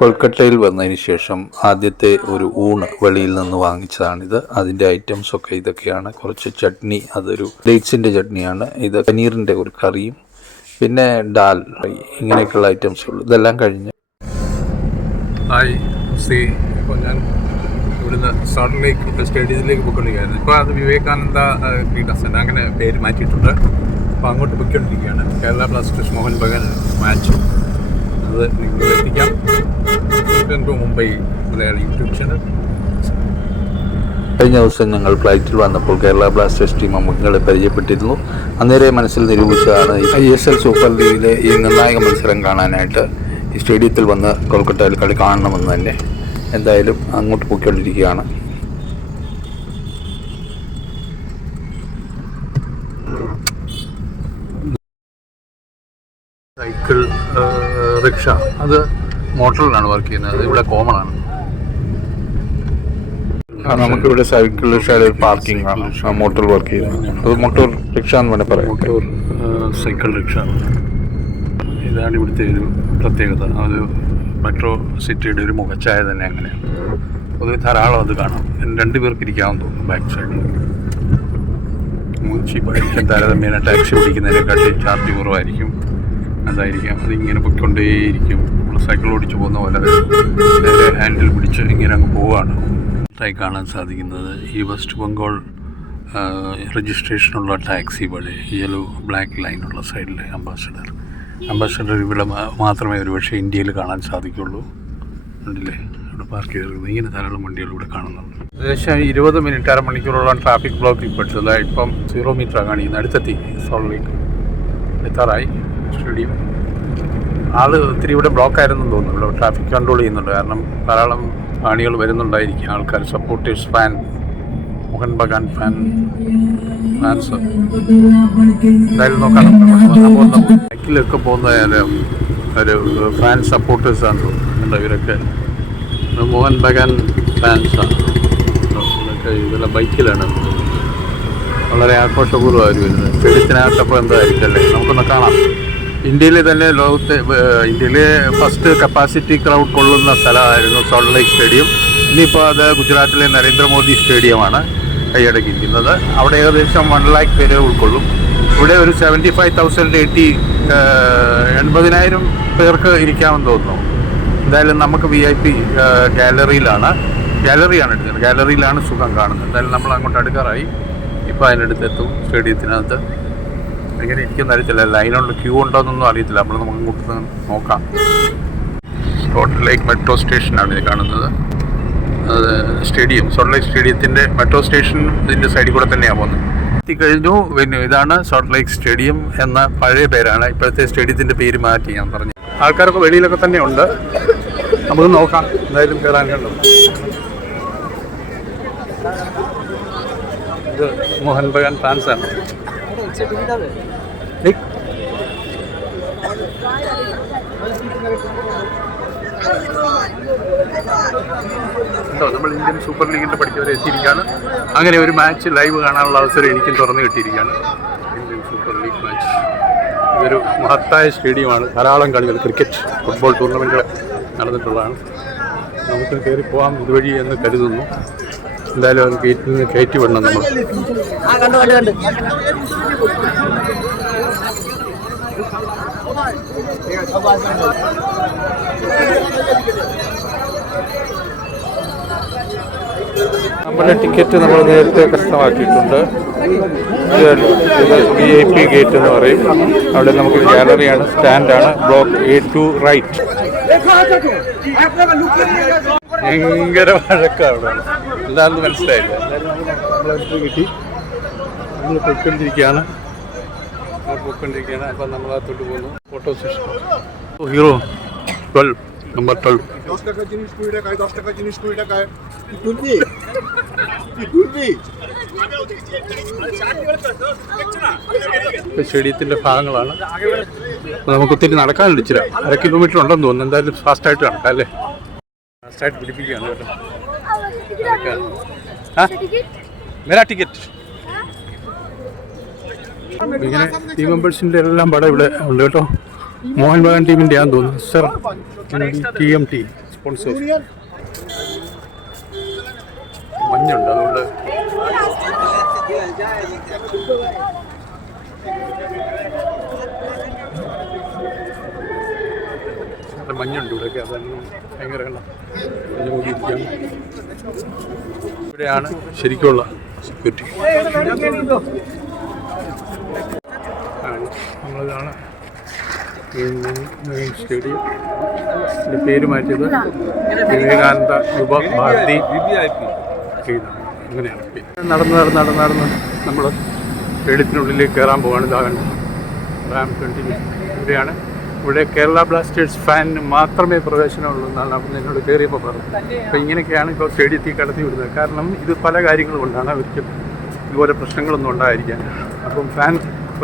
കൊൽക്കട്ടയിൽ വന്നതിന് ശേഷം ആദ്യത്തെ ഒരു ഊണ് വെളിയിൽ നിന്ന് വാങ്ങിച്ചതാണിത്. അതിൻ്റെ ഐറ്റംസൊക്കെ ഇതൊക്കെയാണ്. കുറച്ച് ചട്നി, അതൊരു ഡേറ്റ്സിൻ്റെ ചട്നിയാണ്. ഇത് പനീറിൻ്റെ ഒരു കറിയും പിന്നെ ഡാൽ, ഇങ്ങനെയൊക്കെയുള്ള ഐറ്റംസ് ഉള്ളൂ. ഇതെല്ലാം കഴിഞ്ഞ് ഇപ്പോൾ ഞാൻ ഇവിടുന്ന് സോൾട്ട് ലേക്ക് സ്റ്റേഡിയത്തിലേക്ക് പോയിക്കൊണ്ടിരിക്കുകയായിരുന്നു. ഇപ്പോൾ അത് വിവേകാനന്ദ ക്രീഡാ സെൻ്റർ അങ്ങനെ പേര് മാറ്റിയിട്ടുണ്ട്. അപ്പോൾ അങ്ങോട്ട് പോയിക്കൊണ്ടിരിക്കുകയാണ്. കേരള ബ്ലാസ്റ്റേഴ്സ് മോഹൻ ബഗാൻ മാച്ച് അത് നിങ്ങളിലെത്തിക്കാം. Mumbai Malayali YouTube channel. കഴിഞ്ഞ ദിവസം ഞങ്ങൾ ഫ്ലൈറ്റിൽ വന്നപ്പോൾ കേരള ബ്ലാസ്റ്റേഴ്സ് ടീം അംഗങ്ങളെ പരിചയപ്പെട്ടിരുന്നു. അന്നേരം മനസ്സിൽ നിരൂപിച്ചതാണ് ISL സൂപ്പർ ലീഗിലെ ഈ നിർണായക മത്സരം കാണാനായിട്ട് ഈ സ്റ്റേഡിയത്തിൽ വന്ന് കൊൽക്കത്തയിൽ കളി കാണണമെന്ന് തന്നെ. എന്തായാലും അങ്ങോട്ട് പോയിക്കൊണ്ടിരിക്കുകയാണ്. സൈക്കിൾ റിക്ഷ അത് മോട്ടറിലാണ് വർക്ക് ചെയ്യുന്നത്. ഇവിടെ കോമൺ ആണ്. നമുക്കിവിടെ സൈക്കിൾ റിക്ഷയുടെ ഒരു പാർക്കിംഗ് ആണ് മോട്ടോർ വർക്ക് ചെയ്യുന്നത്. അത് മോട്ടോർ റിക്ഷ എന്ന് വേണമെങ്കിൽ പറയാം. മോട്ടോർ സൈക്കിൾ റിക്ഷ ഇതാണ് ഇവിടുത്തെ ഒരു പ്രത്യേകത. അത് മെട്രോ സിറ്റിയുടെ ഒരു മുഖച്ഛായ തന്നെ അങ്ങനെയാണ്. പൊതുവെ ധാരാളം അത് കാണാം. 2 പേർക്ക് ഇരിക്കാമെന്ന് തോന്നുന്നു ബാക്ക് സൈഡിൽ. ചീപ്പായിരിക്കും താരതമ്യേന ടാക്സി ഓടിക്കുന്നതിനെക്കാട്ടി ചാർജ് കുറവായിരിക്കും. അതായിരിക്കാം അതിങ്ങനെ പൊയ്ക്കൊണ്ടേയിരിക്കും. നമ്മൾ സൈക്കിൾ ഓടിച്ച് പോകുന്ന പോലെ നേരെ ഹാൻഡിൽ പിടിച്ച് ഇങ്ങനെ അങ്ങ് പോവുകയാണ്. ായി കാണാൻ സാധിക്കുന്നത് ഈ വെസ്റ്റ് ബംഗാൾ രജിസ്ട്രേഷനുള്ള ടാക്സി വഴി യെല്ലോ ബ്ലാക്ക് ലൈനുള്ള സൈഡിലെ അംബാസഡർ ഇവിടെ മാത്രമേ ഒരുപക്ഷെ ഇന്ത്യയിൽ കാണാൻ സാധിക്കുള്ളൂ. ഉണ്ടല്ലേ ഇവിടെ പാർക്ക് ചെയ്തിരിക്കുന്നത്. ഇങ്ങനെ ധാരാളം വണ്ടികൾ ഇവിടെ കാണുന്നുണ്ട്. ഏകദേശം 20 മിനിറ്റ് അരമണിക്കൂറോളം ട്രാഫിക് ബ്ലോക്കിൽ പെട്ടത്. ഇപ്പം 0 മീറ്ററാണ് കാണിക്കുന്നത്. അടുത്തെത്തി സോൾട്ട് ലേക്ക് എത്താറായി സ്റ്റേഡിയം. ഒത്തിരി ഇവിടെ ബ്ലോക്കായിരുന്നു തോന്നുന്നു. ഇവിടെ ട്രാഫിക് കൺട്രോൾ ചെയ്യുന്നുണ്ട്. കാരണം ധാരാളം ആണികൾ വരുന്നുണ്ടായിരിക്കും. ആൾക്കാർ supporters fan, Mohun Bagan fans എന്തായാലും നോക്കാം. ബൈക്കിലൊക്കെ പോകുന്നതായാലും ഒരു ഫാൻ സപ്പോർട്ടേഴ്സാണ് തോന്നുന്നുണ്ട്. ഇവരൊക്കെ മോഹൻ ബഗാൻ ഫാൻസാണ്. ഇവരൊക്കെ ഇതെല്ലാം ബൈക്കിലാണ്. വളരെ ആഘോഷപൂർവ്വം അവർ വരുന്നത്. സ്റ്റേഡിയത്തിനകത്തപ്പോൾ എന്തായിരിക്കും അല്ലേ, നമുക്കൊന്ന് കാണാം. ഇന്ത്യയിലെ തന്നെ ഇന്ത്യയിലെ ഫസ്റ്റ് കപ്പാസിറ്റി ക്രൗഡ് കൊള്ളുന്ന സ്ഥലമായിരുന്നു സോൾട്ട് ലേക്ക് സ്റ്റേഡിയം. ഇനിയിപ്പോൾ അത് ഗുജറാത്തിലെ നരേന്ദ്രമോദി സ്റ്റേഡിയമാണ് കൈയടക്കിയിരിക്കുന്നത്. അവിടെ ഏകദേശം 1 lakh പേരെ ഉൾക്കൊള്ളും. ഇവിടെ ഒരു 75,000 80,000 പേർക്ക് ഇരിക്കാമെന്ന് തോന്നുന്നു. എന്തായാലും നമുക്ക് VIP ഗാലറിയാണ് എടുക്കുന്നത്. ഗാലറിയിലാണ് സുഖം കാണുന്നത്. എന്തായാലും നമ്മൾ അങ്ങോട്ട് അടുക്കാറായി. ഇപ്പോൾ അതിനടുത്ത് എത്തും. സ്റ്റേഡിയത്തിനകത്ത് എങ്ങനെ ഇരിക്കുന്ന അറിയത്തില്ല. ലൈനുള്ള ക്യൂ ഉണ്ടോയെന്നൊന്നും അറിയത്തില്ല. നമുക്ക് അങ്ങോട്ട് നോക്കാം. സോൾട്ട് ലേക്ക് മെട്രോ സ്റ്റേഷനാണ് ഇത് കാണുന്നത്. അത് സ്റ്റേഡിയം, സോൾട്ട് ലേക്ക് സ്റ്റേഡിയത്തിൻ്റെ മെട്രോ സ്റ്റേഷൻ ഇതിൻ്റെ സൈഡിൽ കൂടെ തന്നെയാണ് പോകുന്നത്. എത്തിക്കഴിഞ്ഞു. പിന്നെ ഇതാണ് സോൾട്ട് ലേക്ക് സ്റ്റേഡിയം എന്ന പഴയ പേരാണ്. ഇപ്പോഴത്തെ സ്റ്റേഡിയത്തിൻ്റെ പേര് മാറ്റി ഞാൻ പറഞ്ഞു. ആൾക്കാരൊക്കെ വെളിയിലൊക്കെ തന്നെ ഉണ്ട്. നമുക്ക് നോക്കാം. എന്തായാലും കയറാൻ കണ്ടു. ഇത് മോഹൻ ബഗാൻ ഫാൻസാണ്. നമ്മൾ ഇന്ത്യൻ സൂപ്പർ ലീഗിൻ്റെ പഠിച്ചവരെ എത്തിയിരിക്കുകയാണ്. അങ്ങനെ ഒരു മാച്ച് ലൈവ് കാണാനുള്ള അവസരം എനിക്കും തുറന്നു കിട്ടിയിരിക്കുകയാണ്. Indian super league match. ഇതൊരു മഹത്തായ സ്റ്റേഡിയമാണ്. ധാരാളം കളികൾ, ക്രിക്കറ്റ്, ഫുട്ബോൾ ടൂർണമെൻറ്റുകൾ നടന്നിട്ടുള്ളതാണ്. നമുക്ക് കയറി പോകാം ഇതുവഴി എന്ന് കരുതുന്നു. എന്തായാലും അത് കയറ്റി വിടണം നമ്മൾ. നമ്മുടെ ടിക്കറ്റ് നമ്മൾ നേരത്തെ കസ്റ്റമാക്കിയിട്ടുണ്ട്. ഇത് VIP ഗേറ്റ് എന്ന് പറയും. അവിടെ നമുക്ക് ഗാലറിയാണ്, സ്റ്റാൻഡാണ്. Block A2 right. ഭയങ്കര വഴക്കാണ്. എന്താണെന്ന് മനസ്സിലായില്ല. നമ്മളടുത്ത് കിട്ടി. നമ്മൾ പൊയ്ക്കൊണ്ടിരിക്കുകയാണ്. അപ്പം നമ്മളകത്തോട്ട് പോകുന്നു. Photo session. Hero 12 number 12. 10 টাকা জিনিস 20 টাকায়, 10 টাকা জিনিস 20 টাকায়। സ്റ്റേഡിയത്തിൻ്റെ ഭാഗങ്ങളാണ്. നമുക്ക് ഒത്തിരി നടക്കാനുണ്ട്. ഇച്ചിരി 1/2 കിലോമീറ്റർ ഉണ്ടെന്ന് തോന്നുന്നു. എന്തായാലും ഫാസ്റ്റായിട്ട് നടക്കാം അല്ലേ. ഫാസ്റ്റായിട്ട് പിടിപ്പിക്കുകയാണ് കേട്ടോ. മേരാ ടിക്കറ്റ്. ഇങ്ങനെ ടീം മെമ്പേഴ്സിൻ്റെ എല്ലാം പടം ഇവിടെ ഉണ്ട് കേട്ടോ. മോഹൻ ബഗാൻ ടീമിൻ്റെ ആണെന്ന് തോന്നുന്നു. Sir TMT sponsors. മഞ്ഞുണ്ട്, അതുകൊണ്ട് മഞ്ഞുണ്ട് ഇവിടെയൊക്കെ. അതൊന്നും ഭയങ്കര മഞ്ഞ് കൂടിയിരിക്കുകയാണ്. ഇവിടെയാണ് ശരിക്കുള്ള സെക്യൂരിറ്റി. നമ്മളിതാണ് സ്റ്റേഡിയം. ഇതിൻ്റെ പേര് മാറ്റിയത് വിവേകാനന്ദ യുവ ഭാരതി. അങ്ങനെയാണ്. നടന്ന് നമ്മൾ സ്റ്റേഡിയത്തിനുള്ളിലേക്ക് കയറാൻ പോവാണ്. ഇതാകണ്ട റാം കണ്ടിന്യൂ. ഇവിടെയാണ്. ഇവിടെ കേരള ബ്ലാസ്റ്റേഴ്സ് ഫാനിന് മാത്രമേ പ്രവേശനമുള്ളൂ എന്നാണ് അവിടെ എന്നോട് കയറിയപ്പോൾ പറഞ്ഞത്. അപ്പോൾ ഇങ്ങനെയൊക്കെയാണ് ഇപ്പോൾ സ്റ്റേഡിയത്തിൽ കടത്തി വിടുന്നത്. കാരണം ഇത് പല കാര്യങ്ങളും കൊണ്ടാണ്. അവർക്ക് ഇതുപോലെ പ്രശ്നങ്ങളൊന്നും ഉണ്ടായിരിക്കാൻ. അപ്പം ഫാൻ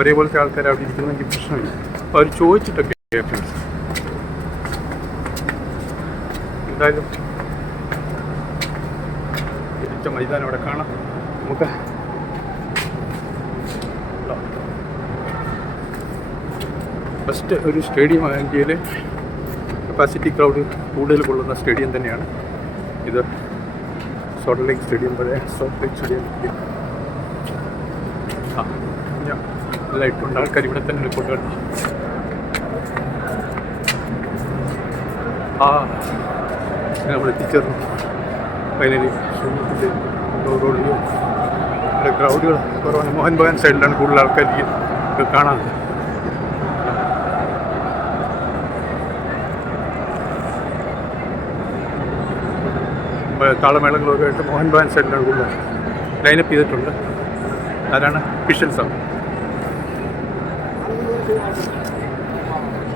ഒരേപോലത്തെ ആൾക്കാർ അവിടെ ഇരിക്കുന്നെങ്കിൽ പ്രശ്നമില്ല. അപ്പോൾ അവർ ചോദിച്ചിട്ടൊക്കെ എന്തായാലും തിരിച്ച മൈതാനം അവിടെ കാണാം. നമുക്ക് ഫസ്റ്റ് ഒരു സ്റ്റേഡിയം ഇന്ത്യയിൽ കപ്പാസിറ്റി ക്രൗഡ് കൂടുതൽ കൊള്ളുന്ന സ്റ്റേഡിയം തന്നെയാണ് ഇത്. സോൾട്ട് ലേക്ക് സ്റ്റേഡിയം, പഴയ സോൾട്ട് ലേക്ക് സ്റ്റേഡിയം. ലൈറ്റുണ്ട്. ആൾക്കാർ ഇവിടെ തന്നെ റിപ്പോർട്ട് കണ്ടു. നമ്മൾ എത്തിച്ചേർന്നു ഫൈനലി. റോഡിൽ ഇവിടെ ക്രൗഡുകൾ കുറവാണ്. മോഹൻ ബഗാൻ സൈഡിലാണ് കൂടുതൽ ആൾക്കാർക്ക് കാണാൻ. താളമേളങ്ങളൊക്കെ ആയിട്ട് മോഹൻ ബഗാൻ സൈഡിലാണ് കൂടുതൽ ലൈനപ്പ് ചെയ്തിട്ടുണ്ട്. ആരാണ്? ഒഫീഷ്യൽസാണ്.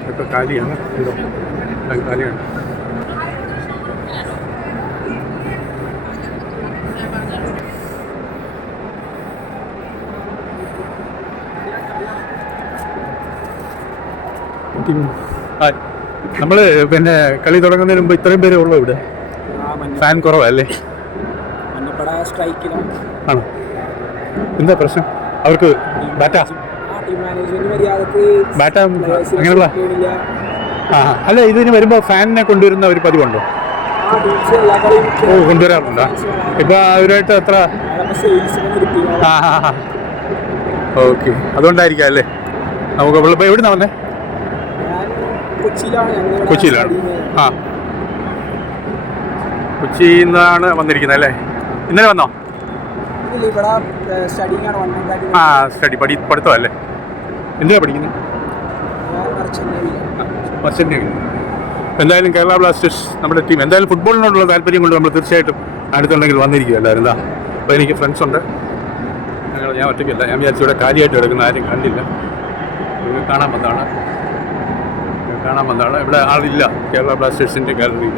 ഇതൊക്കെ കാലിയാണ്. എല്ലാം കാലിയാണ്. നമ്മൾ പിന്നെ കളി തുടങ്ങുന്നതിന് മുമ്പ് ഇത്രയും പേരേ ഉള്ളൂ ഇവിടെ. ഫാൻ കുറവല്ലേ? ആണോ? എന്താ പ്രശ്നം? അവർക്ക് ബാറ്റ അങ്ങനെയുള്ള അല്ല, ഇതിന് വരുമ്പോൾ ഫാനിനെ കൊണ്ടുവരുന്ന ഒരു പതിവുണ്ടോ? ഓ, കൊണ്ടുവരാറുണ്ടോ? ഇപ്പം അവരുമായിട്ട് എത്ര? ഓക്കെ, അതുകൊണ്ടായിരിക്കാം അല്ലേ. നമുക്ക് ഇപ്പോൾ എവിടെ നിന്നാണ് വന്നേ? കൊച്ചിയിലാണ്. ആ, കൊച്ചിയിൽ നിന്നാണ് വന്നിരിക്കുന്നത് അല്ലേ? ഇന്നലെ വന്നോ? ആ, പഠിത്തം അല്ലേ? എന്തിനാണ് പഠിക്കുന്നത്? Merchant navy. എന്തായാലും കേരള ബ്ലാസ്റ്റേഴ്സ് നമ്മുടെ ടീം എന്തായാലും ഫുട്ബോളിനോടുള്ള താല്പര്യം കൊണ്ട് നമ്മൾ തീർച്ചയായിട്ടും അടുത്തുണ്ടെങ്കിൽ വന്നിരിക്കുക എല്ലാവരും. എന്താ അപ്പോൾ എനിക്ക് ഫ്രണ്ട്സുണ്ട്. ഞാൻ ഒറ്റയ്ക്കല്ല. ഞാൻ വിചാരിച്ചു ഇവിടെ കാര്യമായിട്ട് കിടക്കുന്ന ആരും കണ്ടില്ല. കാണാൻ വന്നതാണ്. ഇവിടെ ആളില്ല കേരള ബ്ലാസ്റ്റേഴ്സിൻ്റെ ഗാലറിയിൽ.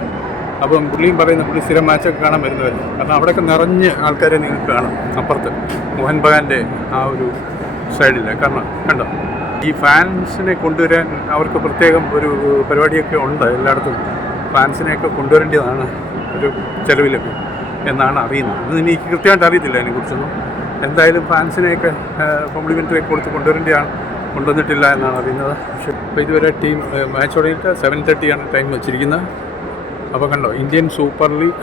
അപ്പം പുള്ളിയും പറയുന്ന പുള്ളി സ്ഥിരം മാച്ചൊക്കെ കാണാൻ വരുന്നവർ. കാരണം അവിടെയൊക്കെ നിറഞ്ഞ് ആൾക്കാരെ നിങ്ങൾക്ക് കാണാം. അപ്പുറത്ത് മോഹൻ ബഗാൻ്റെ ആ ഒരു സൈഡിൽ കാരണം കണ്ടോ. ഈ ഫാൻസിനെ കൊണ്ടുവരാൻ അവർക്ക് പ്രത്യേകം ഒരു പരിപാടിയൊക്കെ ഉണ്ട് എല്ലായിടത്തും. ഫാൻസിനെയൊക്കെ കൊണ്ടുവരേണ്ടതാണ് ഒരു ചിലവിലൊക്കെ എന്നാണ് അറിയുന്നത്. ഇത് എനിക്ക് കൃത്യമായിട്ട് അറിയത്തില്ല അതിനെക്കുറിച്ചൊന്നും. എന്തായാലും ഫാൻസിനെയൊക്കെ കോംപ്ലിമെൻ്ററി കൊടുത്ത് കൊണ്ടുവന്നിട്ടില്ല എന്നാണ് അറിയുന്നത്. പക്ഷേ ഇപ്പോൾ ഇതുവരെ ടീം മാച്ച് തുടങ്ങിയിട്ട് 7:30 ടൈം വെച്ചിരിക്കുന്നത്. അപ്പോൾ കണ്ടോ, ഇന്ത്യൻ സൂപ്പർ ലീഗ്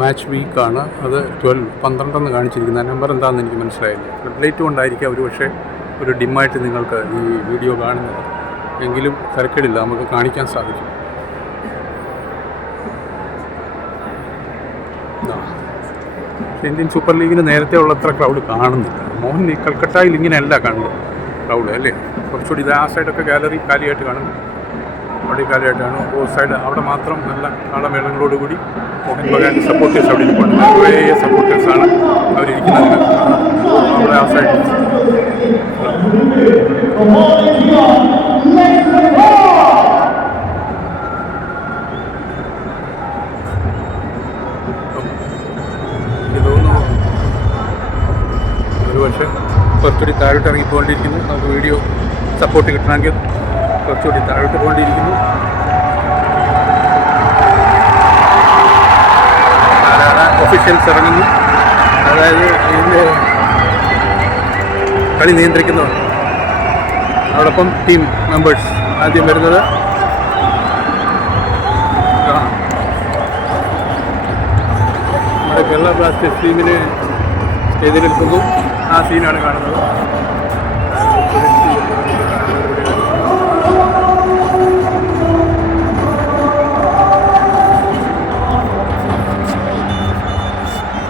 മാച്ച് വീക്കാണ്. അത് 12 കാണിച്ചിരിക്കുന്നത്. നമ്പർ എന്താണെന്ന് എനിക്ക് മനസ്സിലായില്ല. റെഡ് ലൈറ്റ് കൊണ്ടായിരിക്കാം ഒരു പക്ഷേ ഒരു ഡിമ്മായിട്ട് നിങ്ങൾക്ക് ഈ വീഡിയോ കാണുന്നത്. എങ്കിലും തിരക്കേടില്ല, നമുക്ക് കാണിക്കാൻ സാധിക്കും. ഇന്ത്യൻ സൂപ്പർ ലീഗിന് നേരത്തെ ഉള്ളത്ര ക്രൗഡ് കാണുന്നില്ല. മോഹൻ ഈ കൽക്കട്ടയിൽ ഇങ്ങനെയല്ല കണ്ടത് ക്രൗഡ് അല്ലേ? കുറച്ചുകൂടി ഇത് ആ സൈഡൊക്കെ ഗാലറി കാലിയായിട്ട് കാണുന്നു. അവിടെ കാലിയായിട്ടാണ്. ഓ സൈഡ് അവിടെ മാത്രം നല്ല താളമേളങ്ങളോടുകൂടി മോഹൻ ബഗാൻ്റെ സപ്പോർട്ടേഴ്സ് അവിടെ ഇരിപ്പുണ്ട്. കുറേ സപ്പോർട്ടേഴ്സാണ് അവരിയ്ക്കുന്നത്. അവിടെ ആ സൈഡ് പക്ഷേ കുറച്ചുകൂടി താഴോട്ട് ഇറങ്ങിപ്പോണ്ടിരിക്കുന്നു. നമുക്ക് വീഡിയോ സപ്പോർട്ട് കിട്ടണമെങ്കിൽ കുറച്ചുകൂടി താഴോട്ട് പോകേണ്ടിയിരിക്കുന്നു. ഒഫീഷ്യൽസ് ഇറങ്ങുന്നു. അതായത് ഇതിൻ്റെ കളി നിയന്ത്രിക്കുന്നവർ. അതോടൊപ്പം ടീം മെമ്പേഴ്സ് ആദ്യം വരുന്നത്. നമ്മുടെ കേരള ബ്ലാസ്റ്റേഴ്സ് ടീമിന് എതിരേൽക്കുന്നു. ആ സീനാണ് കാണുന്നത്.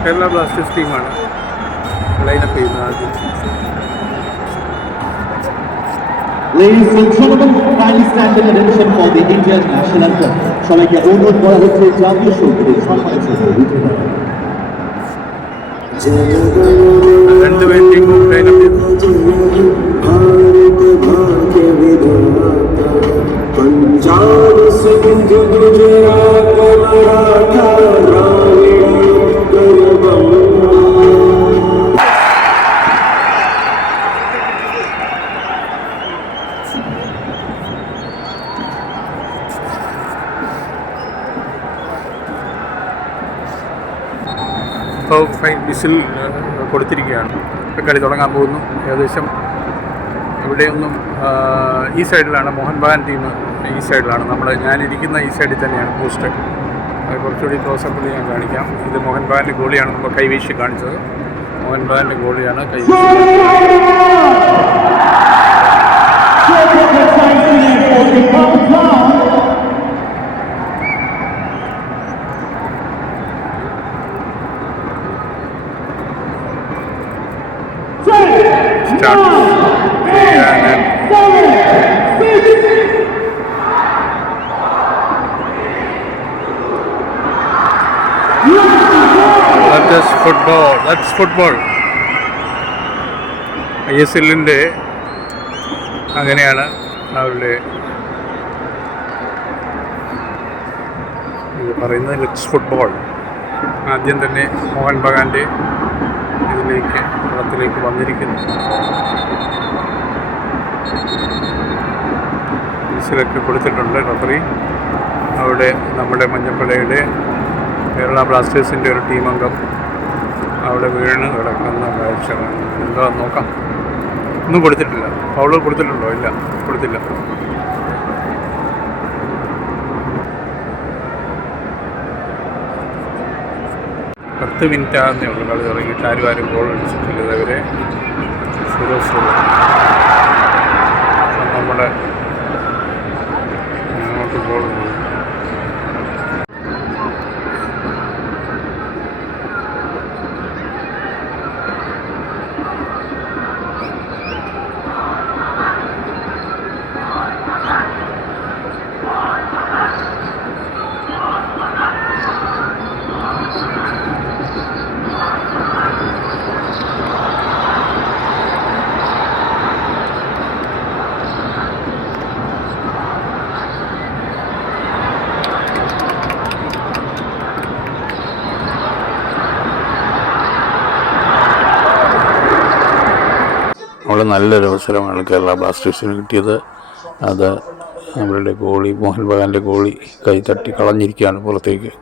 കേരള ബ്ലാസ്റ്റേഴ്സ് ടീമാണ് ലൈനപ്പ് ചെയ്യുന്നത് ആദ്യം. Ladies and gentlemen, kindly stand in attention for the Indian national anthem. সবাইকে অনুরোধ করা হচ্ছে জাতীয় সঙ্গীতের সম্মানিত രണ്ടുപേരും ടീമും ലൈനപ്പ് ചെയ്തു. पंजाब सिंध गुजरात मराठा ഇപ്പോൾ വിസിൽ കൊടുത്തിരിക്കുകയാണ്. കളി തുടങ്ങാൻ പോകുന്നു. ഏകദേശം ഇവിടെയൊന്നും ഈ സൈഡിലാണ് മോഹൻ ബഗാൻ ടീം. ഈ സൈഡിലാണ് ഞാനിരിക്കുന്ന ഈ സൈഡിൽ തന്നെയാണ് പോസ്റ്റ്. അത് കുറച്ചുകൂടി ക്ലോസപ്പിൽ ഞാൻ കാണിക്കാം. ഇത് മോഹൻ ബഗാൻ്റെ ഗോളിയാണ് നമ്മൾ കൈവീശി കാണിച്ചത്. മോഹൻ ബഗാൻ്റെ ഗോളിയാണ് കൈവീശി. That's football. ISLൻ്റെ അങ്ങനെയാണ് അവരുടെ ഇത് പറയുന്നത്. Let's football. ആദ്യം തന്നെ മോഹൻ ബഗാൻ്റെ കളത്തിലേക്ക് വന്നിരിക്കുന്നു. വിസിലൊക്കെ കൊടുത്തിട്ടുണ്ട് റഫറി. അവിടെ നമ്മുടെ മഞ്ഞപ്പടയുടെ കേരള ബ്ലാസ്റ്റേഴ്സിൻ്റെ ഒരു ടീം അംഗം അവിടെ വീണ് കിടക്കുന്ന കാഴ്ച എന്താ നോക്കാം. ഒന്നും കൊടുത്തിട്ടില്ല. ഫൗള് കൊടുത്തിട്ടുണ്ടോ? ഇല്ല, കൊടുത്തില്ല. പത്ത് മിനിറ്റ് ആകുന്നേ ഉള്ളൂ കളി തുടങ്ങിയിട്ട്. ആരും ഗോൾ അടിച്ചിട്ടില്ല ഇതുവരെ. നമ്മുടെ അങ്ങോട്ട് ഗോൾ പോകും. അവിടെ നല്ലൊരു അവസരമാണ് കേരള ബ്ലാസ്റ്റേഴ്സിന് കിട്ടിയത്. അത് അവരുടെ ഗോളി മോഹൻ ബഗാൻ്റെ ഗോളി കൈ തട്ടി കളഞ്ഞിരിക്കുകയാണ് പുറത്തേക്ക്.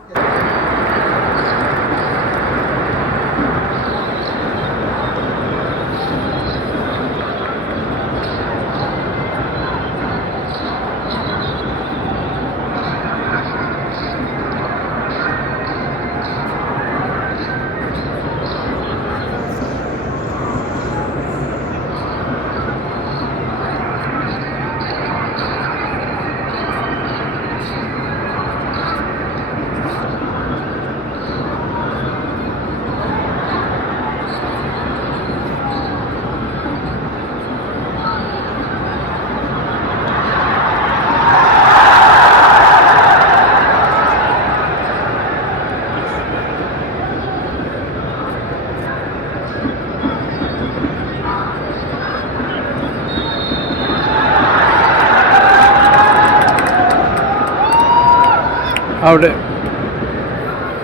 അവിടെ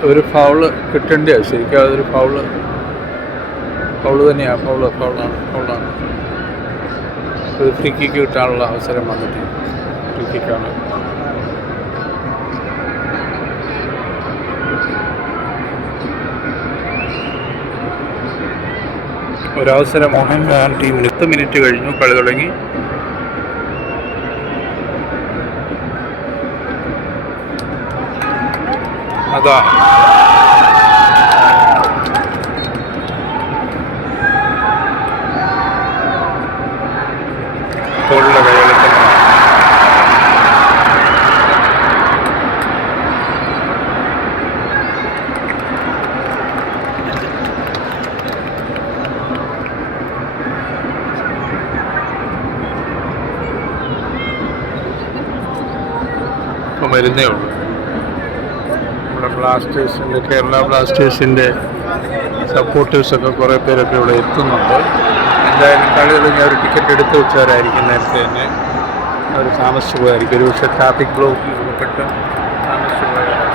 ഒരു ഫൗള് കിട്ടേണ്ടതാണ്. ശരിക്കും അതൊരു ഫൗള് തന്നെയാണ്. ഫൗളാണ്. ഒരു ഫ്രീ കിക്ക് കിട്ടാനുള്ള അവസരം വന്നിട്ട് ഫ്രീ കിക്കാണ്. ഒരവസരം മോഹൻ ബഗാൻ ടീമിന് 10 മിനിറ്റ് കഴിഞ്ഞു കളി തുടങ്ങി. അതാ തോളിലെ കൈകളിൽ വരുന്നേ ഉള്ളൂ. നമ്മുടെ കേരള ബ്ലാസ്റ്റേഴ്സിൻ്റെ സപ്പോർട്ടേഴ്സൊക്കെ കുറേ പേരൊക്കെ ഇവിടെ എത്തുന്നുണ്ട്. എന്തായാലും കളി തുടങ്ങി അവർ ടിക്കറ്റ് എടുത്ത് വെച്ചവരായിരിക്കും. നേരത്തെ തന്നെ അവർ താമസിച്ചു പോയായിരിക്കും. ഒരു പക്ഷേ ട്രാഫിക് ബ്ലോക്കിൽ ഉൾപ്പെട്ട് താമസിച്ചു പോയവരായിരിക്കും.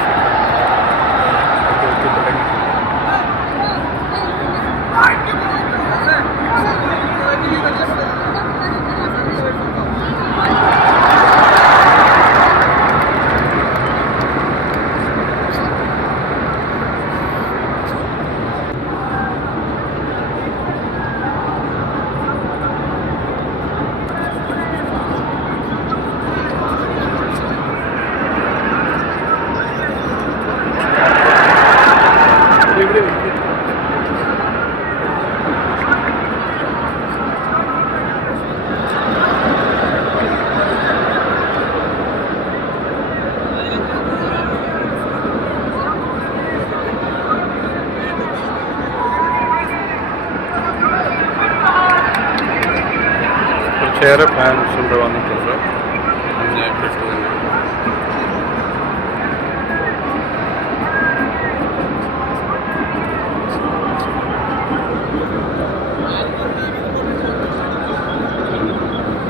കുറച്ചേറെ ഫാൻസ് ഇവിടെ വന്നിട്ടുണ്ട്.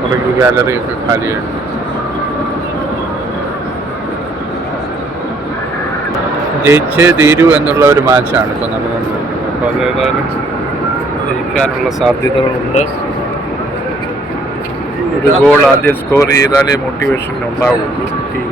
കുറേ ഗാലറിയൊക്കെ ഖാലിയാണ്. ജയിച്ചേ തീരൂ എന്നുള്ള ഒരു മാച്ചാണ് ഇപ്പോൾ നടന്നുകൊണ്ടിരിക്കുന്നത്. അപ്പോൾ അതേതായാലും ജയിക്കാനുള്ള സാധ്യതകളുണ്ട്. ഒരു ഗോൾ ആദ്യം സ്കോർ ചെയ്താലേ മോട്ടിവേഷൻ ഉണ്ടാവുള്ളൂ ടീം.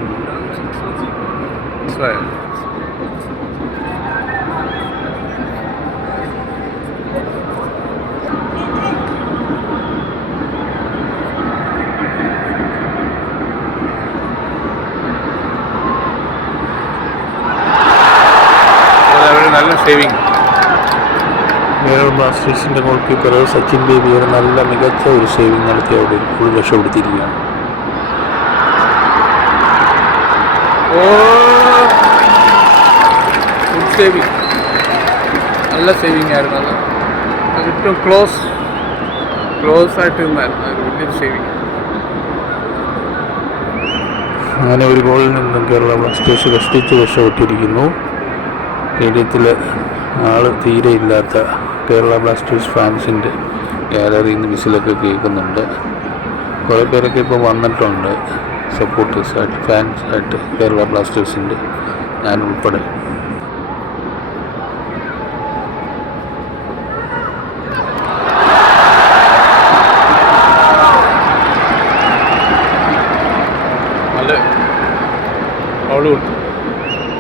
നല്ല സേവിങ്. കേരള ബ്ലാസ്റ്റേഴ്സിൻ്റെ ഗോൾ കീപ്പർ സച്ചിൻ ബേബി ഒരു നല്ല മികച്ച ഒരു സേവിങ് നടത്തി അവിടെ ഫുൾ രക്ഷപ്പെടുത്തിയിരിക്കുകയാണ്. ഗുഡ് സേവിങ്, നല്ല സേവിങ് ആയിരുന്നു. അത് ഏറ്റവും ക്ലോസ് ആയിട്ട് നിന്നായിരുന്നു. അത് വലിയൊരു സേവിങ്. അങ്ങനെ ഒരു ഗോളിൽ നിന്നും കേരള ബ്ലാസ്റ്റേഴ്സ് കഷ്ടിച്ച് രക്ഷപ്പെട്ടിരിക്കുന്നു. സ്റ്റേഡിയത്തിൽ ആൾ തീരെ ഇല്ലാത്ത കേരള ബ്ലാസ്റ്റേഴ്സ് ഫാൻസിൻ്റെ ഗാലറിയിൽ നിന്ന് വിസിലൊക്കെ കേൾക്കുന്നുണ്ട്. കുറേ പേരൊക്കെ ഇപ്പോൾ വന്നിട്ടുണ്ട് സപ്പോർട്ടേഴ്സായിട്ട്, ഫാൻസായിട്ട് കേരള ബ്ലാസ്റ്റേഴ്സിൻ്റെ, ഞാൻ ഉൾപ്പെടെ. നല്ല ഫൗൾ കൊടുത്തു.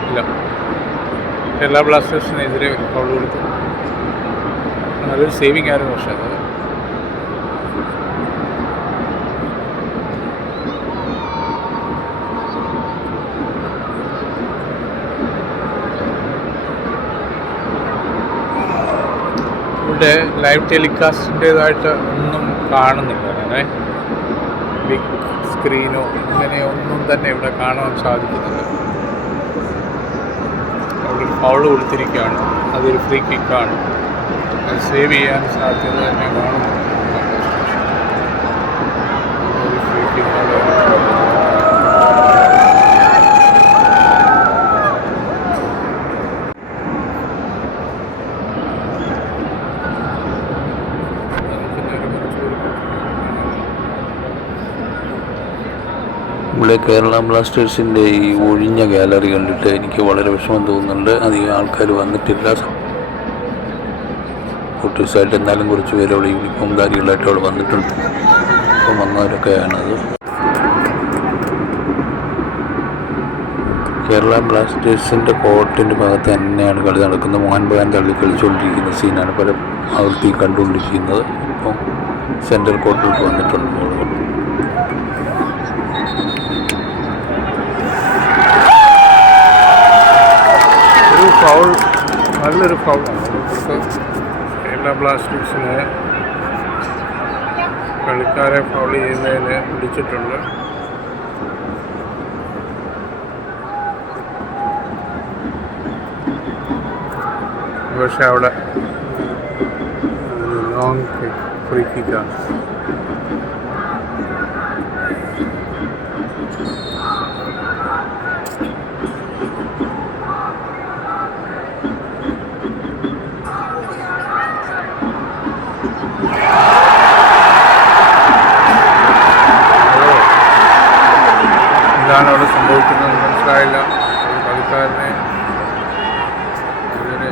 ഇല്ല, കേരള ബ്ലാസ്റ്റേഴ്സിനെതിരെ ഫൗൾ കൊടുത്തു. നല്ലൊരു സേവിങ് ആയിരുന്നു. പക്ഷേ അത് ഇവിടെ ലൈവ് ടെലികാസ്റ്റിൻ്റേതായിട്ട് ഒന്നും കാണുന്നില്ല. അങ്ങനെ ബിഗ് സ്ക്രീനോ ഇങ്ങനെ ഒന്നും തന്നെ ഇവിടെ കാണാൻ സാധിക്കുന്നില്ല. അവിടെ ഫൗൾ കൊടുത്തിരിക്കുകയാണ്. അതൊരു ഫ്രീ കിക്കാണ്. അത് സേവ് ചെയ്യാൻ സാധ്യത തന്നെ കാണുന്നു. ഒരു ഫ്രീ കിക്കാണ്. ഇവിടെ കേരള ബ്ലാസ്റ്റേഴ്സിൻ്റെ ഈ ഒഴിഞ്ഞ ഗാലറി കണ്ടിട്ട് എനിക്ക് വളരെ വിഷമം തോന്നുന്നുണ്ട്. അധികം ആൾക്കാർ വന്നിട്ടില്ല. ഫോട്ടോസായിട്ട് എന്നാലും കുറച്ച് പേര് അവിടെ യൂണിഫോം ധാരികളായിട്ട് അവിടെ വന്നിട്ടുണ്ട്. ഇപ്പം വന്നവരൊക്കെയാണത്. കേരള ബ്ലാസ്റ്റേഴ്സിൻ്റെ കോർട്ടിൻ്റെ ഭാഗത്ത് തന്നെയാണ് കളി നടക്കുന്നത്. മോഹൻ ബഗാൻ തള്ളി കളിച്ചുകൊണ്ടിരിക്കുന്ന സീനാണ് പല ആവർത്തി കണ്ടുകൊണ്ടിരിക്കുന്നത്. ഇപ്പം സെൻട്രൽ കോർട്ടിലേക്ക് വന്നിട്ടുണ്ട്. ഫൗളാണ്. ഇവിടുത്തെ കേരള ബ്ലാസ്റ്റേഴ്സിന് കളിക്കാരെ ഫൗൾ ചെയ്യുന്നതിന് പിടിച്ചിട്ടുണ്ട്. പക്ഷെ അവിടെ ലോങ് ഫ്രീ കിക്കാണ്. എന്താണ് അവിടെ സംഭവിക്കുന്നത് മനസ്സിലായില്ല. ഒരു കളിക്കാരനെ ഇവരെ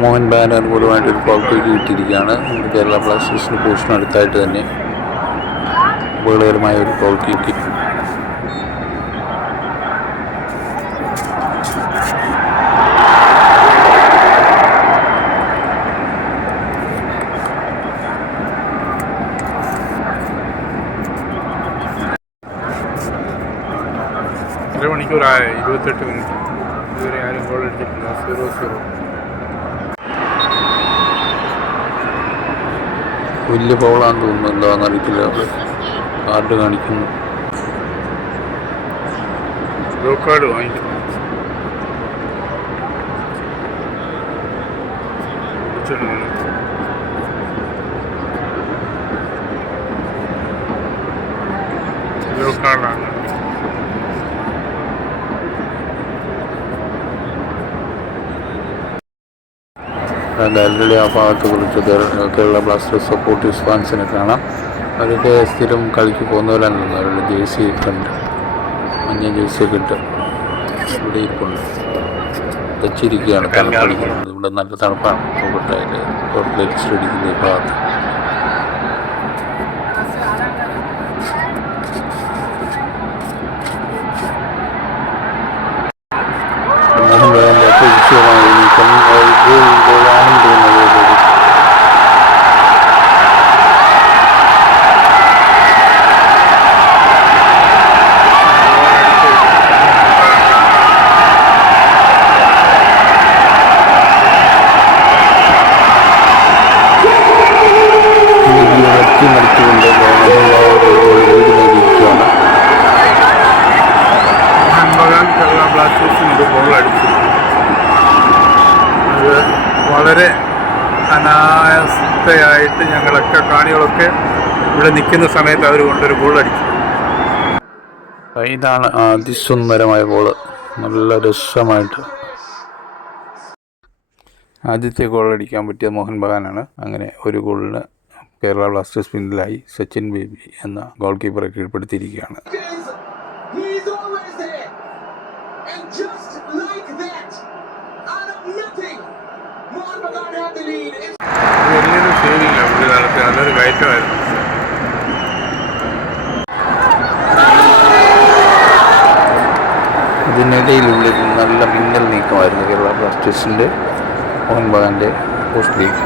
മോഹൻ ബഗാൻ അനുകൂലമായിട്ട് ഒരു ഗോൾ കിക്ക് കിട്ടിയിരിക്കുകയാണ്. കേരള ബ്ലാസ്റ്റേഴ്സിന് പോസ്റ്റിന് അടുത്തായിട്ട് തന്നെ അപകടകരമായ ഒരു ഗോൾ കിക്ക്. അരമണിക്കൂറായ 28 മിനിറ്റ് ഇതുവരെ ആരും ഗോൾ അടിച്ചിട്ടില്ല. 0-0. വലിയ ഫൗളാന്ന് തോന്നുന്നു. എന്താണെന്ന് അറിയത്തില്ല. അവിടെ കാർഡ് കാണിക്കുന്നു. Blue card വാങ്ങിക്കുന്നു. ബ്ലൂ കാർഡാണ്. ഗാലറിയുടെ ആ ഭാഗത്ത് കുറിച്ച് കേരള ബ്ലാസ്റ്റേഴ്സ് സപ്പോർട്ടേഴ്സ് ഫാൻസിനെ കാണാം. അവരൊക്കെ സ്ഥിരം കളിക്ക് പോകുന്നവരാണെന്ന് അവരുടെ ജേഴ്സി കണ്ട് മഞ്ഞ ജേഴ്സിയൊക്കെ ഇട്ട് ഇവിടെ ഇരിപ്പുണ്ട്. തച്ചിരിക്കുകയാണ്. തണുപ്പടിക്കുന്നത്. ഇവിടെ നല്ല തണുപ്പാണ്. കോട്ടയിൽ കോർപ്പറേറ്റ് സ്റ്റേഡിയത്തിൻ്റെ ഭാഗത്ത്. മോഹൻ ബഗാൻ്റെ അപ്രതീക്ഷിതമായി ഗോളാണെന്ന് തോന്നുന്നത്. മറിച്ചുകൊണ്ട് നേടിയിരിക്കുകയാണ്. മോഹൻ ബഗാൻ കേരള ബ്ലാസ്റ്റേഴ്സിന് ഒരു ഗോൾ അടിച്ചു. അത് വളരെ അനായാസമായിട്ട് ഞങ്ങളൊക്കെ കാണികളൊക്കെ ഇവിടെ നിൽക്കുന്ന സമയത്ത് അവർ കൊണ്ടൊരു ഗോൾ അടിച്ചു. ഇതാണ് അതിസുന്ദരമായ ഗോള്. നല്ല രസമായിട്ട് ആദ്യത്തെ ഗോൾ അടിക്കാൻ പറ്റിയ മോഹൻ ബഗാനാണ്. അങ്ങനെ ഒരു ഗോളിന് കേരള ബ്ലാസ്റ്റേഴ്സ് പിന്നിലായി. സച്ചിൻ ബേബി എന്ന ഗോൾ കീപ്പറെ കീഴ്പ്പെടുത്തിയിരിക്കുകയാണ്. വലിയൊരു സേവിങ് ഒരു കാലത്ത് നല്ലൊരു കയറ്റമായിരുന്നു. ഇതിനിടയിലുള്ളിൽ നല്ല മിന്നൽ നീക്കമായിരുന്നു കേരള ബ്ലാസ്റ്റേഴ്സിൻ്റെ മോഹൻ ബഗാൻ്റെ പോസ്റ്റിലേക്ക്.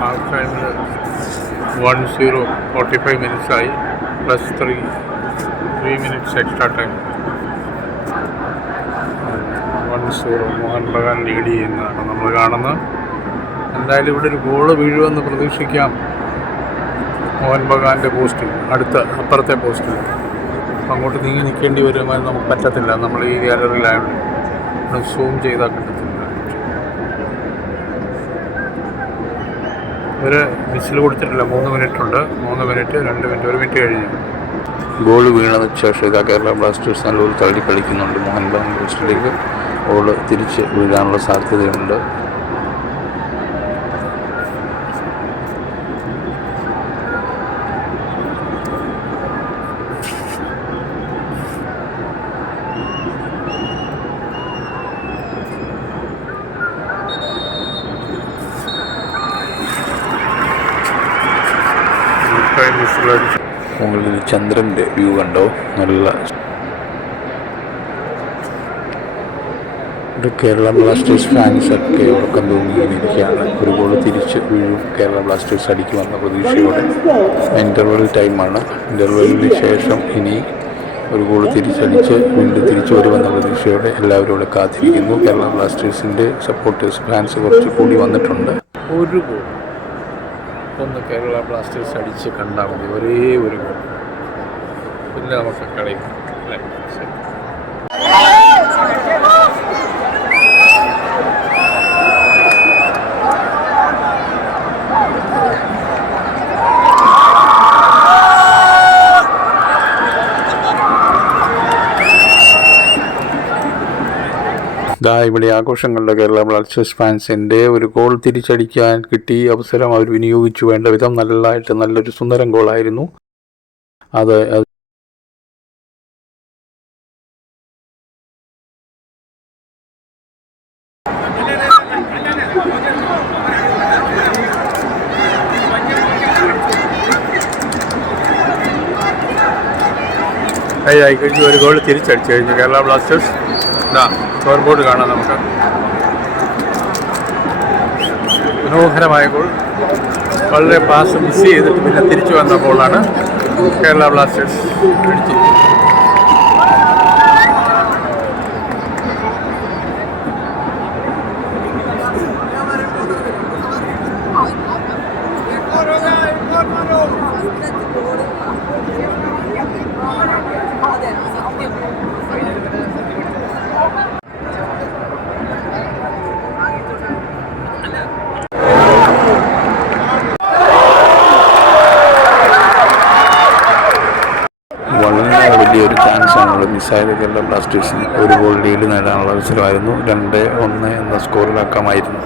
ഹാഫ് ടൈമിൽ 1-0 45 മിനിറ്റ്സായി. Plus 3 minutes extra time. 1-0 Mohun Bagan lead ചെയ്യുന്നതാണ് നമ്മൾ കാണുന്നത്. എന്തായാലും ഇവിടെ ഒരു ഗോള് വീഴുമെന്ന് പ്രതീക്ഷിക്കാം. മോഹൻ ബഗാൻ്റെ പോസ്റ്റിൽ അപ്പുറത്തെ പോസ്റ്റിൽ അങ്ങോട്ട് നീങ്ങി നിൽക്കേണ്ടി വരുമ്പോൾ നമുക്ക് പറ്റത്തില്ല. നമ്മൾ ഈ ഗാലറിയിലായതുകൊണ്ട് സൂം ചെയ്താൽ കിട്ടത്തില്ല. ഇവർ വിസിൽ കൊടുത്തിട്ടില്ല. 3 മിനിറ്റ് ഉണ്ട്. 3 മിനിറ്റ് 2 മിനിറ്റ് 1 മിനിറ്റ് കഴിഞ്ഞു. ഗോൾ വീണതിന് ശേഷം ഇതാ കേരള ബ്ലാസ്റ്റേഴ്സ് നല്ലൊരു തള്ളി കളിക്കുന്നുണ്ട്. മോഹൻ ബഗാൻ പോസ്റ്റിലേക്ക് ഗോൾ തിരിച്ച് വീഴാനുള്ള സാധ്യതയുണ്ട്. മുകളിൽ ചന്ദ്രൻ്റെ വ്യൂ കണ്ടോ, നല്ല. ഒരു കേരള ബ്ലാസ്റ്റേഴ്സ് ഫാൻസൊക്കെ ഉറക്കം തൂങ്ങിയിരിക്കുകയാണ്. ഒരു ഗോൾ തിരിച്ച് വീഴും, കേരള ബ്ലാസ്റ്റേഴ്സ് അടിക്കുമെന്ന പ്രതീക്ഷയോടെ. ഇൻ്റർവെൽ ടൈമാണ്. ഇൻ്റർവെല്ലിന് ശേഷം ഇനി ഒരു ഗോൾ തിരിച്ചടിച്ച് വീണ്ടും തിരിച്ചു വരുമെന്ന പ്രതീക്ഷയോടെ എല്ലാവരും ഇവിടെ കാത്തിരിക്കുന്നു. കേരള ബ്ലാസ്റ്റേഴ്സിൻ്റെ സപ്പോർട്ടേഴ്സ് ഫാൻസ് കുറച്ച് കൂടി വന്നിട്ടുണ്ട്. ഒരു ഗോൾ ഒന്ന് കേരള ബ്ലാസ്റ്റേഴ്സ് അടിച്ച് കണ്ടാൽ മതി, ഒരേ ഒരു ഗോൾ, പിന്നെ നമുക്ക് കളി അല്ലേ. ശരി. ഇവിടെ ആഘോഷങ്ങളുടെ കേരള ബ്ലാസ്റ്റേഴ്സ് ഫാൻസിൻ്റെ ഒരു ഗോൾ തിരിച്ചടിക്കാൻ കിട്ടിയ അവസരം അവർ വിനിയോഗിച്ചു വേണ്ട വിധം നല്ലൊരു സുന്ദരം ഗോളായിരുന്നു അത്. കഴിഞ്ഞ് ഒരു ഗോൾ തിരിച്ചടിച്ചു കഴിഞ്ഞു കേരള ബ്ലാസ്റ്റേഴ്സ്. സ്കോർ ബോർഡ് കാണാം നമുക്ക്. മനോഹരമായ ഗോൾ, വളരെ പാസ് മിസ് ചെയ്തിട്ട് പിന്നെ തിരിച്ചു വന്ന ഗോളാണ് കേരള ബ്ലാസ്റ്റേഴ്സ് അടിച്ചിരിക്കുന്നത്. വലിയൊരു ചാൻസാണുള്ളത് മിസ്സായത് കേരള ബ്ലാസ്റ്റേഴ്സിന്. ഒരു ഗോൾ ലീഡ് നേടാനുള്ള അവസരമായിരുന്നു. 2-1 എന്ന സ്കോറിലാക്കാമായിരുന്നു.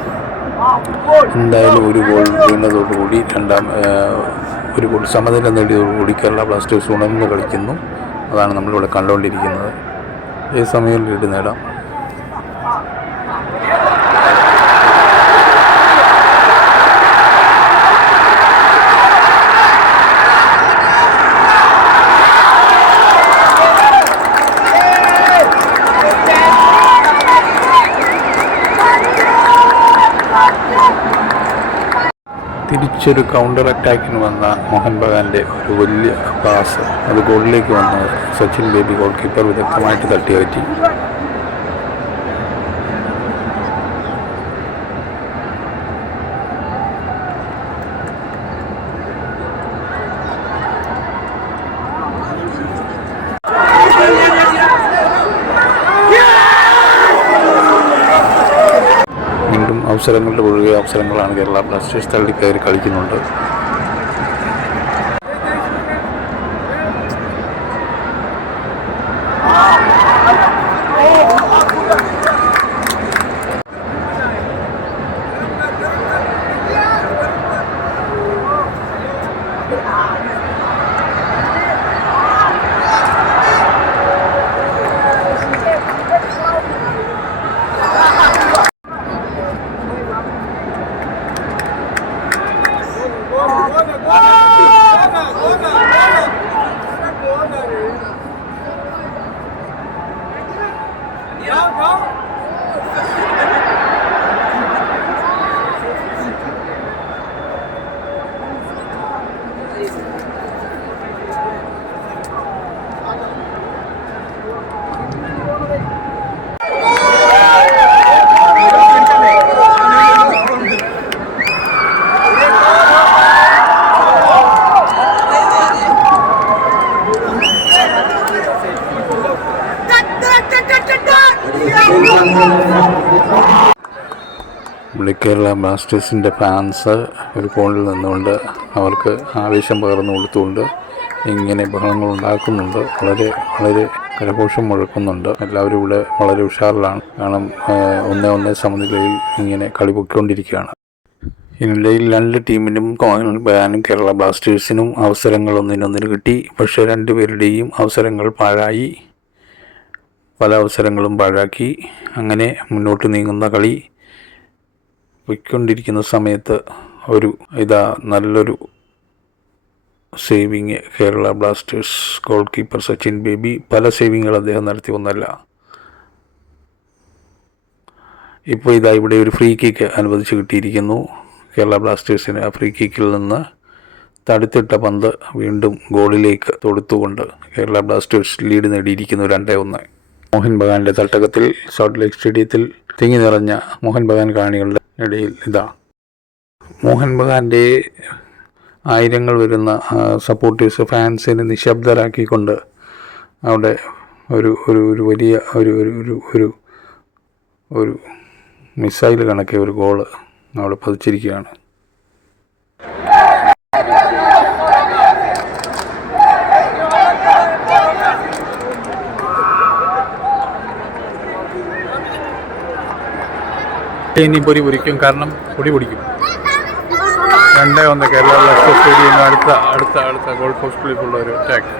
എന്തായാലും ഒരു ഗോൾ വീണതോടുകൂടി ഒരു ഗോൾ സമനില നേടിയതോടുകൂടി കേരള ബ്ലാസ്റ്റേഴ്സ് ഉണർന്ന് കളിക്കുന്നു. അതാണ് നമ്മളിവിടെ കണ്ടുകൊണ്ടിരിക്കുന്നത്. ഈ സമയം ലീഡ് നേടാം. തിരിച്ചൊരു കൗണ്ടർ അറ്റാക്കിന് വന്ന മോഹൻ ബഗാൻ്റെ ഒരു വലിയ പാസ്, അത് ഗോളിലേക്ക് വന്നത് സച്ചിൻ ബേബി ഗോൾ കീപ്പർ വിദഗ്ധമായിട്ട് തട്ടിയകറ്റി. അവസരങ്ങളുടെ ഒഴികെ അവസരങ്ങളാണ് കേരള ബ്ലാസ്റ്റേഴ്സ് തള്ളിക്കയറി കളിക്കുന്നുണ്ട്. കേരള ബ്ലാസ്റ്റേഴ്സിൻ്റെ ഫാൻസ് ഒരു കോണിൽ നിന്നുകൊണ്ട് അവർക്ക് ആവേശം പകർന്നു കൊടുത്തുകൊണ്ട് ഇങ്ങനെ ബഹളങ്ങൾ ഉണ്ടാക്കുന്നുണ്ട്. വളരെ കരഘോഷം മുഴക്കുന്നുണ്ട്. എല്ലാവരും ഇവിടെ വളരെ ഉഷാറിലാണ്. കാരണം 1-1 സമനിലയിൽ ഇങ്ങനെ കളി പൊയ്ക്കൊണ്ടിരിക്കുകയാണ്. ഇതിനിടയിൽ രണ്ട് ടീമിനും ബഗാനും കേരള ബ്ലാസ്റ്റേഴ്സിനും അവസരങ്ങൾ ഒന്നിനൊന്നിന് കിട്ടി. പക്ഷേ രണ്ടുപേരുടെയും അവസരങ്ങൾ പാഴായി. പല അവസരങ്ങളും പാഴാക്കി. അങ്ങനെ മുന്നോട്ട് നീങ്ങുന്ന കളി പോയിക്കൊണ്ടിരിക്കുന്ന സമയത്ത് നല്ലൊരു saving Kerala Blasters goal keeper Sachin baby. പല സേവിങ്ങുകൾ അദ്ദേഹം നടത്തി, ഒന്നല്ല. ഇപ്പോൾ ഇതാ ഇവിടെ ഒരു ഫ്രീ കിക്ക് അനുവദിച്ച് കിട്ടിയിരിക്കുന്നു കേരള ബ്ലാസ്റ്റേഴ്സിന്. ആ ഫ്രീ കിക്കിൽ നിന്ന് തടുത്തിട്ട പന്ത് വീണ്ടും ഗോളിലേക്ക് തൊടുത്തുകൊണ്ട് കേരള ബ്ലാസ്റ്റേഴ്സ് ലീഡ് നേടിയിരിക്കുന്നു 2-1. മോഹൻ ബഗാന്റെ തട്ടകത്തിൽ സൗത്ത് ലേക്ക് സ്റ്റേഡിയത്തിൽ തിങ്ങി നിറഞ്ഞ മോഹൻ ബഗാൻ കാണികളുടെ ഇടയിൽ ഇതാ മോഹൻ ബഗാന്റെ ആയിരങ്ങൾ വരുന്ന സപ്പോർട്ടേഴ്സ് ഫാൻസിനെ നിശബ്ദരാക്കിക്കൊണ്ട് അവിടെ ഒരു വലിയ ഒരു മിസൈൽ കണക്കെ ഒരു ഗോള് അവിടെ പതിച്ചിരിക്കുകയാണ്. ഇനി പൊരിക്കും, കാരണം പൊടി പൊടിക്കും. 2-1 കേരള ബ്ലാസ്റ്റേഴ്സ് സ്റ്റേഡിയം. അടുത്ത ഗോൾ പോസ്റ്റിലേക്കുള്ള ഒരു അറ്റാക്ക്.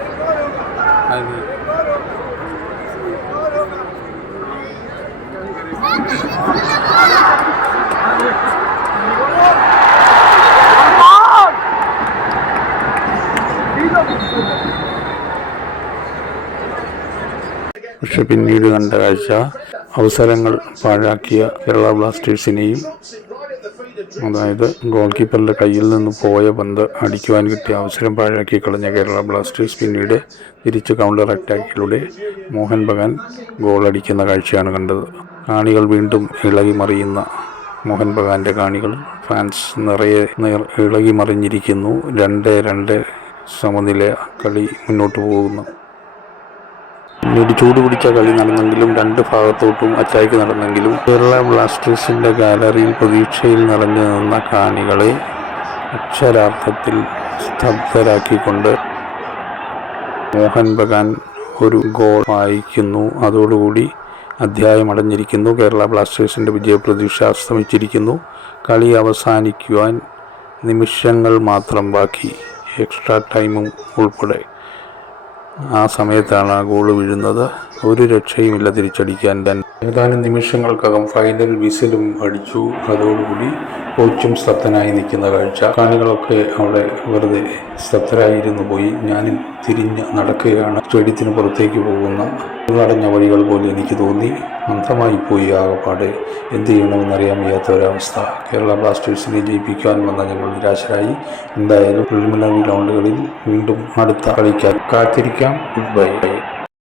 പക്ഷെ പിന്നീട് കണ്ട കാഴ്ച അവസരങ്ങൾ പാഴാക്കിയ കേരള ബ്ലാസ്റ്റേഴ്സിനെയും, അതായത് ഗോൾ കീപ്പറിൻ്റെ കയ്യിൽ നിന്ന് പോയ പന്ത് അടിക്കുവാൻ കിട്ടിയ അവസരം പാഴാക്കി കളഞ്ഞ കേരള ബ്ലാസ്റ്റേഴ്സ് പിന്നീട് തിരിച്ച് കൗണ്ടർ അറ്റാക്കിലൂടെ മോഹൻ ബഗാൻ ഗോൾ അടിക്കുന്ന കാഴ്ചയാണ് കണ്ടത്. കാണികൾ വീണ്ടും ഇളകി മറിയുന്ന മോഹൻ ബഗാൻ്റെ കാണികൾ, ഫാൻസ് നിറയെ ഇളകി മറിഞ്ഞിരിക്കുന്നു. 2-2 സമനില കളി മുന്നോട്ട് പോകുന്നു. പിന്നീട് ചൂടുപിടിച്ച കളി നടന്നെങ്കിലും രണ്ട് ഭാഗത്തോട്ടും അറ്റാക്ക് നടന്നെങ്കിലും കേരള ബ്ലാസ്റ്റേഴ്സിൻ്റെ ഗാലറിയിൽ പ്രതീക്ഷയിൽ നിറഞ്ഞു നിന്ന കാണികളെ അക്ഷരാർത്ഥത്തിൽ സ്തബ്ധരാക്കിക്കൊണ്ട് മോഹൻ ബഗാൻ ഒരു ഗോൾ വായിക്കുന്നു. അതോടുകൂടി അധ്യായം അടഞ്ഞിരിക്കുന്നു. കേരള ബ്ലാസ്റ്റേഴ്സിൻ്റെ വിജയപ്രതീക്ഷ അസ്തമിച്ചിരിക്കുന്നു. കളി അവസാനിക്കുവാൻ നിമിഷങ്ങൾ മാത്രം ബാക്കി, എക്സ്ട്രാ ടൈമും ഉൾപ്പെടെ. ആ സമയത്താണ് ആ ഗോള് വീഴുന്നത്. ഒരു രക്ഷയുമില്ല തിരിച്ചടിക്കാൻ. ഏതാനും നിമിഷങ്ങൾക്കകം ഫൈനൽ വിസിലും അടിച്ചു. അതോടുകൂടി കോച്ചും സ്തബ്ധനായി നിൽക്കുന്ന കാഴ്ച. കാണികളൊക്കെ അവിടെ വെറുതെ സ്തബ്ധരായിരുന്നു പോയി. ഞാനും തിരിഞ്ഞ് നടക്കുകയാണ്. സ്റ്റേഡിയത്തിന് പുറത്തേക്ക് പോകുന്ന അടഞ്ഞ വഴികൾ പോലെ എനിക്ക് തോന്നി. അന്ധമായി പോയി ആകപ്പാടെ. എന്ത് ചെയ്യണമെന്നറിയാൻ വയ്യാത്ത ഒരവസ്ഥ. കേരള ബ്ലാസ്റ്റേഴ്സിനെ ജയിപ്പിക്കാൻ വന്ന ഞങ്ങൾ നിരാശരായി. എന്തായാലും പ്രിലിമിനറി റൗണ്ടുകളിൽ വീണ്ടും അടുത്ത കളിക്കാൻ കാത്തിരിക്കാം. Good bye.